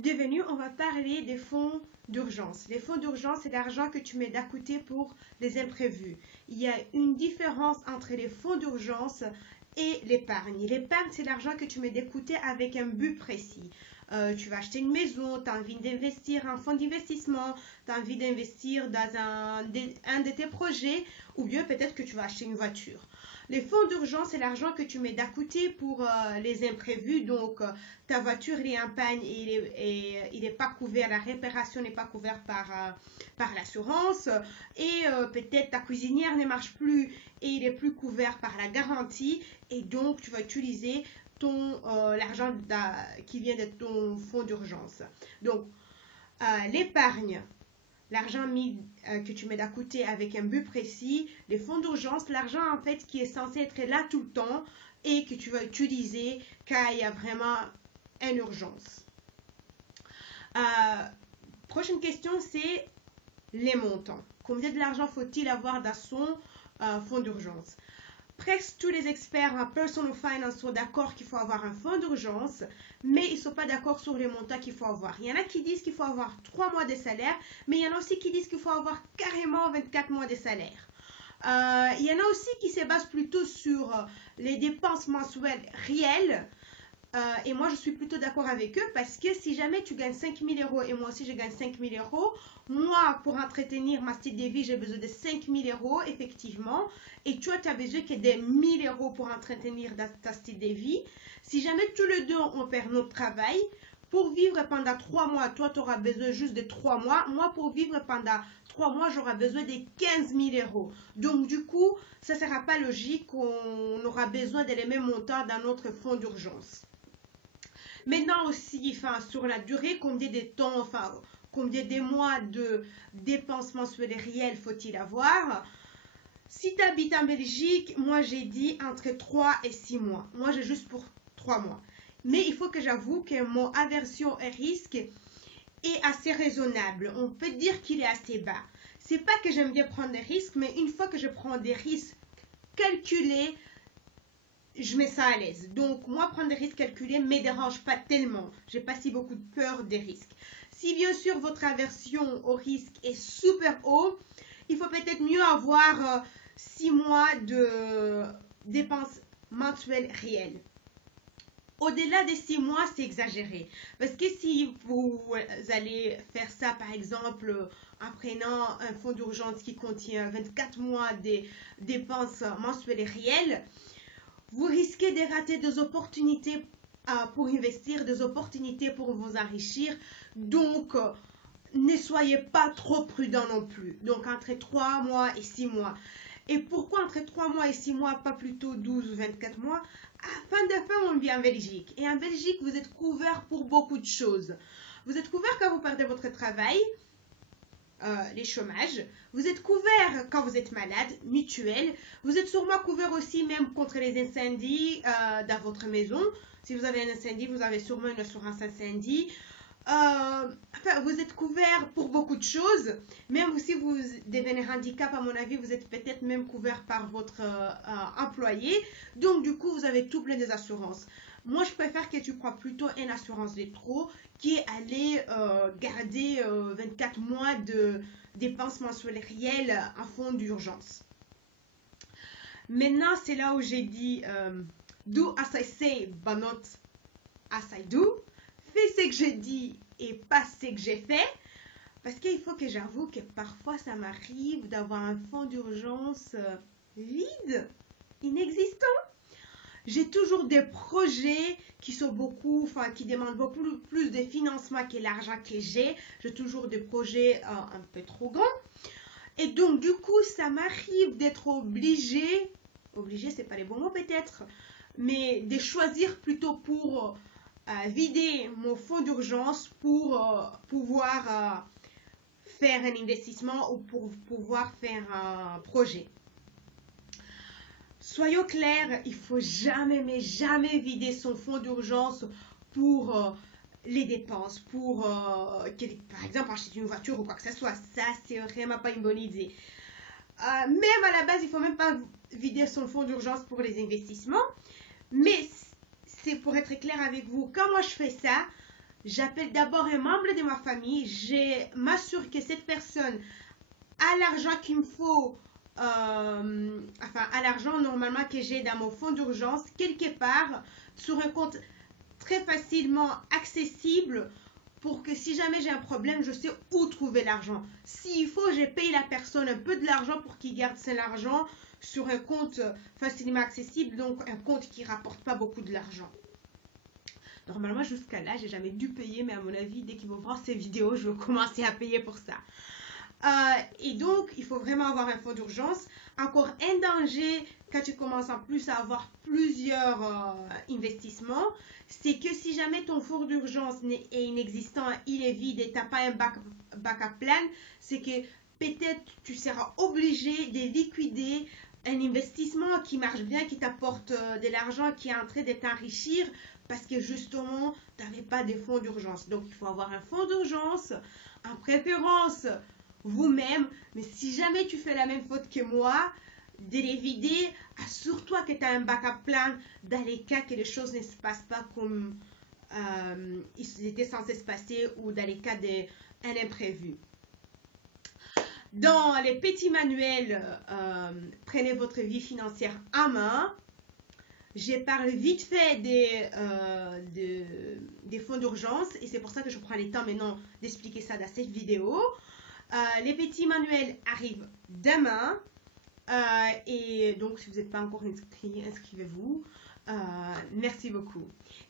Bienvenue, on va parler des fonds d'urgence. Les fonds d'urgence, c'est l'argent que tu mets d'à côté pour les imprévus. Il y a une différence entre les fonds d'urgence et l'épargne. L'épargne, c'est l'argent que tu mets de côté avec un but précis. Tu vas acheter une maison, tu as envie d'investir en fonds d'investissement, tu as envie d'investir dans un de tes projets, ou bien peut-être que tu vas acheter une voiture. Les fonds d'urgence, c'est l'argent que tu mets d'à côté pour les imprévus. Donc, ta voiture est en panne et il n'est pas couvert, la réparation n'est pas couverte par l'assurance. Et peut-être ta cuisinière ne marche plus et il n'est plus couvert par la garantie. Et donc, tu vas utiliser l'argent qui vient de ton fonds d'urgence. Donc, l'épargne, l'argent que tu mets d'à côté avec un but précis, les fonds d'urgence, l'argent en fait qui est censé être là tout le temps et que tu vas utiliser quand il y a vraiment une urgence. Prochaine question, c'est les montants. Combien de l'argent faut-il avoir dans son fonds d'urgence? Presque tous les experts en personal finance sont d'accord qu'il faut avoir un fonds d'urgence, mais ils ne sont pas d'accord sur les montants qu'il faut avoir. Il y en a qui disent qu'il faut avoir 3 mois de salaire, mais il y en a aussi qui disent qu'il faut avoir carrément 24 mois de salaire. Il y en a aussi qui se basent plutôt sur les dépenses mensuelles réelles. Et moi, je suis plutôt d'accord avec eux parce que si jamais tu gagnes 5 000 euros et moi aussi je gagne 5 000 euros, moi, pour entretenir ma style de vie, j'ai besoin de 5 000 euros, effectivement. Et toi, tu as besoin que de 1 000 euros pour entretenir ta style de vie. Si jamais tous les deux, on perd notre travail, pour vivre pendant 3 mois, toi, tu auras besoin juste de 3 mois. Moi, pour vivre pendant 3 mois, j'aurai besoin de 15 000 euros. Donc, du coup, ça ne sera pas logique qu'on aura besoin de les mêmes montants dans notre fonds d'urgence. Maintenant aussi, sur la durée, combien de temps, combien de mois de dépenses mensuelles réelles faut-il avoir? Si tu habites en Belgique, moi j'ai dit entre 3 et 6 mois. Moi j'ai juste pour 3 mois. Mais il faut que j'avoue que mon aversion au risque est assez raisonnable. On peut dire qu'il est assez bas. C'est pas que j'aime bien prendre des risques, mais une fois que je prends des risques calculés, je mets ça à l'aise. Donc, moi, prendre des risques calculés ne me dérange pas tellement. J'ai pas si beaucoup de peur des risques. Si bien sûr votre aversion au risque est super haut, il faut peut-être mieux avoir 6 mois de dépenses mensuelles réelles. Au-delà des 6 mois, c'est exagéré. Parce que si vous allez faire ça, par exemple, en prenant un fonds d'urgence qui contient 24 mois de dépenses mensuelles réelles, vous risquez de rater des opportunités pour investir, des opportunités pour vous enrichir. Donc, ne soyez pas trop prudent non plus. Donc, entre 3 mois et 6 mois. Et pourquoi entre 3 mois et 6 mois, pas plutôt 12 ou 24 mois? Fin de fin, on vit en Belgique. Et en Belgique, vous êtes couvert pour beaucoup de choses. Vous êtes couvert quand vous perdez votre travail, les chômages. Vous êtes couvert quand vous êtes malade, mutuelle. Vous êtes sûrement couvert aussi même contre les incendies dans votre maison. Si vous avez un incendie, vous avez sûrement une assurance incendie. Vous êtes couvert pour beaucoup de choses. Même si vous devenez handicap, à mon avis, vous êtes peut-être même couvert par votre employé. Donc, du coup, vous avez tout plein des assurances. Moi, je préfère que tu prends plutôt une assurance de trop qui est allée garder 24 mois de dépenses mensuelles réelles en fonds d'urgence. Maintenant, c'est là où j'ai dit do as I say, but not as I do. Fais ce que je dis et pas ce que j'ai fait. Parce qu'il faut que j'avoue que parfois, ça m'arrive d'avoir un fonds d'urgence vide, inexistant. J'ai toujours des projets qui sont qui demandent beaucoup plus de financement que l'argent que j'ai. J'ai toujours des projets un peu trop grands. Et donc, du coup, ça m'arrive d'être obligée, c'est pas les bons mots peut-être, mais de choisir plutôt pour vider mon fonds d'urgence pour pouvoir faire un investissement ou pour pouvoir faire un projet. Soyons clairs, il faut jamais, mais jamais vider son fonds d'urgence pour les dépenses, pour, par exemple, acheter une voiture ou quoi que ce soit. Ça, c'est vraiment pas une bonne idée. Même à la base, il faut même pas vider son fonds d'urgence pour les investissements. Mais c'est pour être clair avec vous, quand moi je fais ça, j'appelle d'abord un membre de ma famille, je m'assure que cette personne a l'argent qu'il me faut, enfin, à l'argent normalement que j'ai dans mon fonds d'urgence, quelque part, sur un compte très facilement accessible pour que si jamais j'ai un problème, je sais où trouver l'argent. S'il faut, je paye la personne un peu de l'argent pour qu'il garde son argent sur un compte facilement accessible, donc un compte qui rapporte pas beaucoup de l'argent. Normalement, jusqu'à là, j'ai jamais dû payer, mais à mon avis, dès qu'ils vont voir ces vidéos, je vais commencer à payer pour ça. Et donc, il faut vraiment avoir un fonds d'urgence. Encore un danger quand tu commences en plus à avoir plusieurs investissements, c'est que si jamais ton fonds d'urgence est inexistant, il est vide et tu n'as pas un backup plan, c'est que peut-être tu seras obligé de liquider un investissement qui marche bien, qui t'apporte de l'argent, qui est en train de t'enrichir parce que justement, tu n'avais pas de fonds d'urgence. Donc, il faut avoir un fonds d'urgence, en préférence vous-même, mais si jamais tu fais la même faute que moi, de les vider, assure-toi que tu as un backup plan dans les cas que les choses ne se passent pas comme ils étaient censés se passer ou dans les cas d'un imprévu. Dans les petits manuels, prenez votre vie financière en main. Je parle vite fait des fonds d'urgence et c'est pour ça que je prends le temps maintenant d'expliquer ça dans cette vidéo. Les petits manuels arrivent demain. Et donc, si vous n'êtes pas encore inscrit, inscrivez-vous. Merci beaucoup.